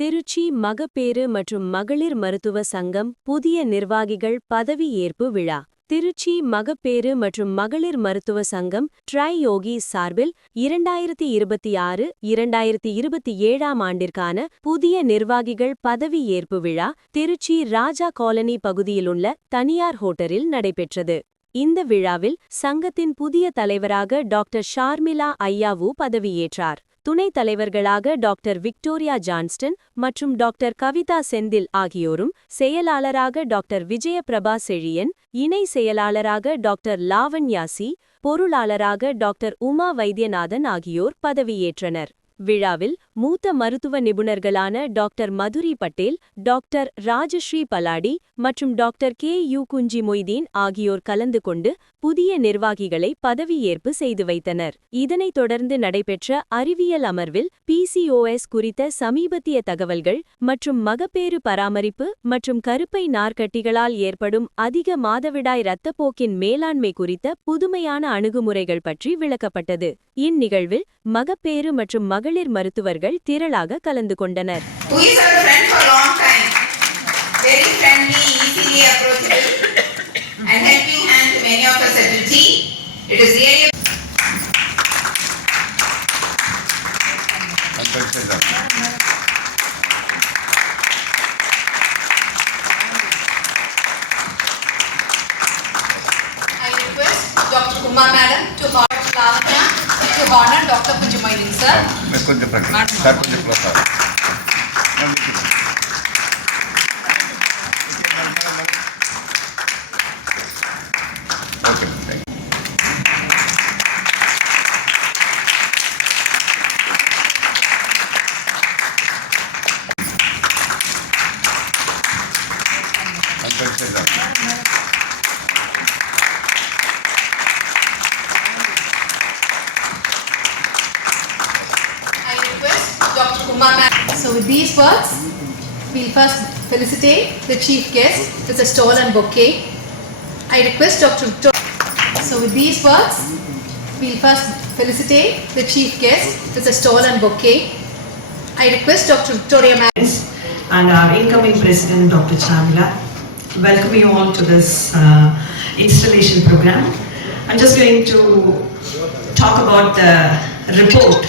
திருச்சி மகப்பேறு மற்றும் மகளிர் மருத்துவ சங்கம் புதிய நிர்வாகிகள் பதவியேற்பு விழா. திருச்சி மகப்பேறு மற்றும் மகளிர் மருத்துவ சங்கம் ட்ரை யோகி சார்பில் 2026-2027 ஆண்டிற்கான புதிய நிர்வாகிகள் பதவியேற்பு விழா திருச்சி ராஜா காலனி பகுதியிலுள்ள தனியார் ஹோட்டலில் நடைபெற்றது. இந்த விழாவில் சங்கத்தின் புதிய தலைவராக டாக்டர் ஷார்மிளா ஐயாவு பதவியேற்றார். துணைத் தலைவர்களாக டாக்டர் விக்டோரியா ஜான்ஸ்டன் மற்றும் டாக்டர் கவிதா செந்தில் ஆகியோரும், செயலாளராக டாக்டர் விஜயபிரபா செழியன், இணை செயலாளராக டாக்டர் லாவண்யாசி, பொருளாளராக டாக்டர் உமா வைத்தியநாதன் ஆகியோர் பதவியேற்றனர். விழாவில் மூத்த மருத்துவ நிபுணர்களான டாக்டர் மதுரி பட்டேல், டாக்டர் ராஜஸ்ரீ பலாடி மற்றும் டாக்டர் KU குஞ்சி மொய்தீன் ஆகியோர் கலந்து கொண்டு புதிய நிர்வாகிகளை பதவியேற்பு செய்து வைத்தனர். இதனைத் தொடர்ந்து நடைபெற்ற அறிவியல் அமர்வில் PCOS குறித்த சமீபத்திய தகவல்கள் மற்றும் மகப்பேறு பராமரிப்பு மற்றும் கருப்பை நார்க்கட்டிகளால் ஏற்படும் அதிக மாதவிடாய் இரத்தப்போக்கின் மேலாண்மை குறித்த புதுமையான அணுகுமுறைகள் பற்றி விளக்கப்பட்டது. இந்நிகழ்வில் மகப்பேறு மற்றும் மகளிர் மருத்துவர்கள் திரளாக கலந்து கொண்டனர். Dr. Uma Madam to honor Dr. Pujumailin sir. Dr. Uma Madam. So with these words, we'll first felicitate the chief guest with a stole and bouquet. I request Dr. So with these words, we'll first felicitate the chief guest with a stole and bouquet. I request Dr. Victoria Madam and our incoming president, Dr. Sharmila. Welcome you all to this installation program. I'm just going to talk about the report